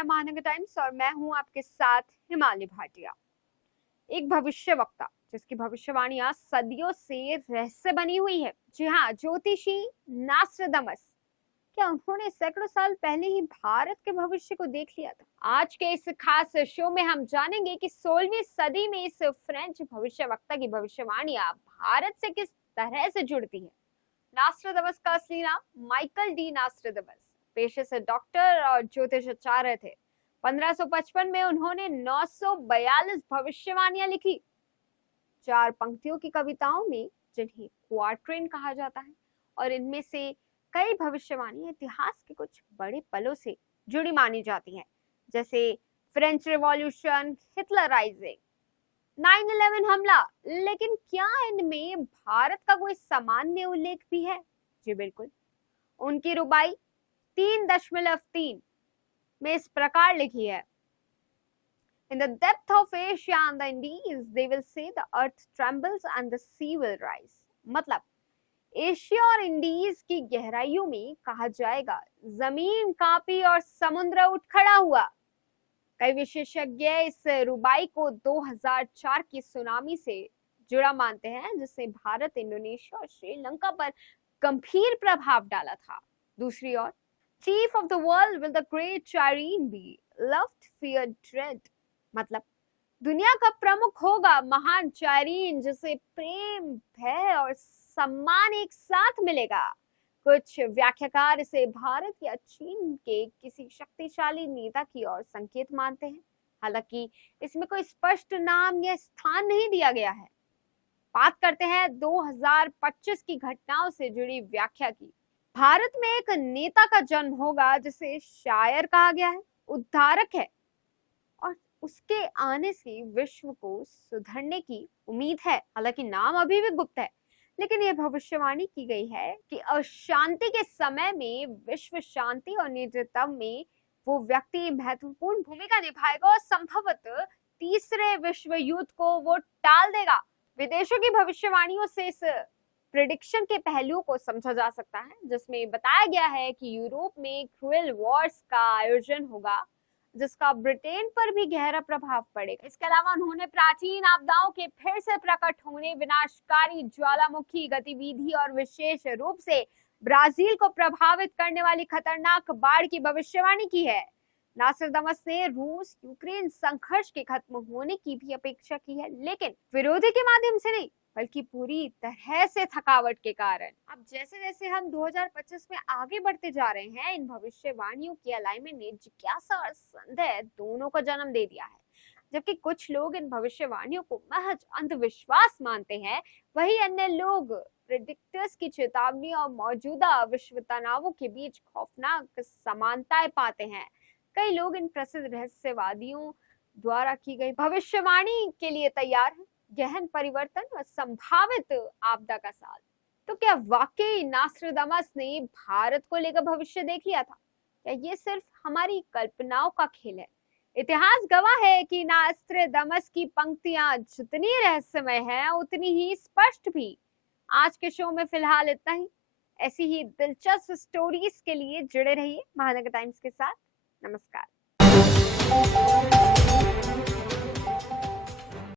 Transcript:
है महानगर टाइम्स और मैं हूं आपके साथ हिमालय भाटिया। एक भविष्यवक्ता जिसकी भविष्यवाणियां सदियों से रहस्य बनी हुई है। जी हाँ, ज्योतिषी नास्ट्राडामस। क्या उन्होंने सैकड़ों साल पहले ही भारत के भविष्य को देख लिया था? आज के इस खास शो में हम जानेंगे कि 16वीं सदी में इस फ्रेंच भविष्यवक्ता की भविष्यवाणियां भारत से किस तरह से जुड़ती है। नास्ट्राडामस का असली नाम माइकल डी नास्ट्राडामस, पेशे से डॉक्टर और ज्योतिषाचार्य थे। 1555 में उन्होंने 942 भविष्यवाणियां लिखी, 4 पंक्तियों की कविताओं में, जिन्हें क्वार्ट्रेन कहा जाता है। और इनमें से कई भविष्यवाणियां इतिहास के कुछ बड़े पलों से जुड़ी मानी जाती हैं, जैसे फ्रेंच रिवॉल्यूशन, हिटलर राइजिंग, 9/11 हमला। लेकिन क्या इनमें भारत का कोई सामान्य उल्लेख भी है? जी बिल्कुल। उनकी रुबाई 3.3 में इस प्रकार लिखी है: In the depth of Asia and the Indies, they will say the earth trembles and the sea will rise. मतलब एशिया और इंडीज की गहराइयों में कहा जाएगा, जमीन कांपी और समुद्र उठ खड़ा हुआ। कई विशेषज्ञ इस रुबाई को 2004 की सुनामी से जुड़ा मानते हैं, जिसने भारत, इंडोनेशिया और श्रीलंका पर गंभीर प्रभाव डाला था। दूसरी ओर, chief of the world will the great चाइरीन बी, लव्ड, फियर्ड, ड्रेड। मतलब दुनिया का प्रमुख होगा महान चाइरीन, जिसे प्रेम, भय और सम्मान एक साथ मिलेगा। कुछ व्याख्याकार इसे भारत या चीन के किसी शक्तिशाली नेता की ओर संकेत मानते हैं। हालांकि इसमें कोई स्पष्ट नाम या स्थान नहीं दिया गया है। बात करते हैं 2025 की घटनाओं से जुड़ी व्याख्या की। भारत में एक नेता का जन्म होगा जिसे शायर कहा गया है, उद्धारक है, और उसके आने से विश्व को सुधरने की उम्मीद है। हालांकि नाम अभी भी गुप्त है, लेकिन यह भविष्यवाणी की गई है कि अशांति के समय में विश्व शांति और नेतृत्व में वो व्यक्ति महत्वपूर्ण भूमिका निभाएगा और संभवतः तीसरे विश्व युद्ध को वो टाल देगा। विदेशों की भविष्यवाणियों से इस प्रिडिक्शन के पहलुओं को समझा जा सकता है, जिसमें बताया गया है कि यूरोप में क्रूएल वॉर्स का आयोजन होगा, जिसका ब्रिटेन पर भी गहरा प्रभाव पड़ेगा। इसके अलावा उन्होंने प्राचीन आपदाओं के फिर से प्रकट होने, विनाशकारी ज्वालामुखी गतिविधि और विशेष रूप से ब्राजील को प्रभावित करने वाली खतरनाक बाढ़ की भविष्यवाणी की है। नास्ट्राडामस ने रूस यूक्रेन संघर्ष के खत्म होने की भी अपेक्षा की है, लेकिन विरोधी के माध्यम से नहीं, बल्कि पूरी तरह से थकावट के कारण। अब जैसे जैसे हम 2025 में आगे बढ़ते जा रहे हैं, इन भविष्यवाणियों की अलाइनमेंट ने जिज्ञासा और संदेह दोनों को जन्म दे दिया है। जबकि कुछ लोग इन भविष्यवाणियों को महज अंधविश्वास मानते हैं, वही अन्य लोग प्रेडिक्टर्स की चेतावनी और मौजूदा विश्व तनावों के बीच खौफनाक समानताएं पाते हैं। कई लोग इन प्रसिद्ध रहस्यवादियों द्वारा की गई भविष्यवाणी के लिए तैयार हैं, गहन परिवर्तन और संभावित आपदा का साल। तो क्या वाकई नास्ट्राडामस ने भारत को लेकर भविष्य देख लिया था, या ये सिर्फ हमारी कल्पनाओं का खेल है? इतिहास गवाह है कि नास्ट्राडामस की पंक्तियां जितनी रहस्यमय हैं, उतनी ही स्पष्ट भी। आज के शो में फिलहाल इतना ही। ऐसी ही दिलचस्प स्टोरीज के लिए जुड़े रहिए महानगर टाइम्स के साथ। नमस्कार।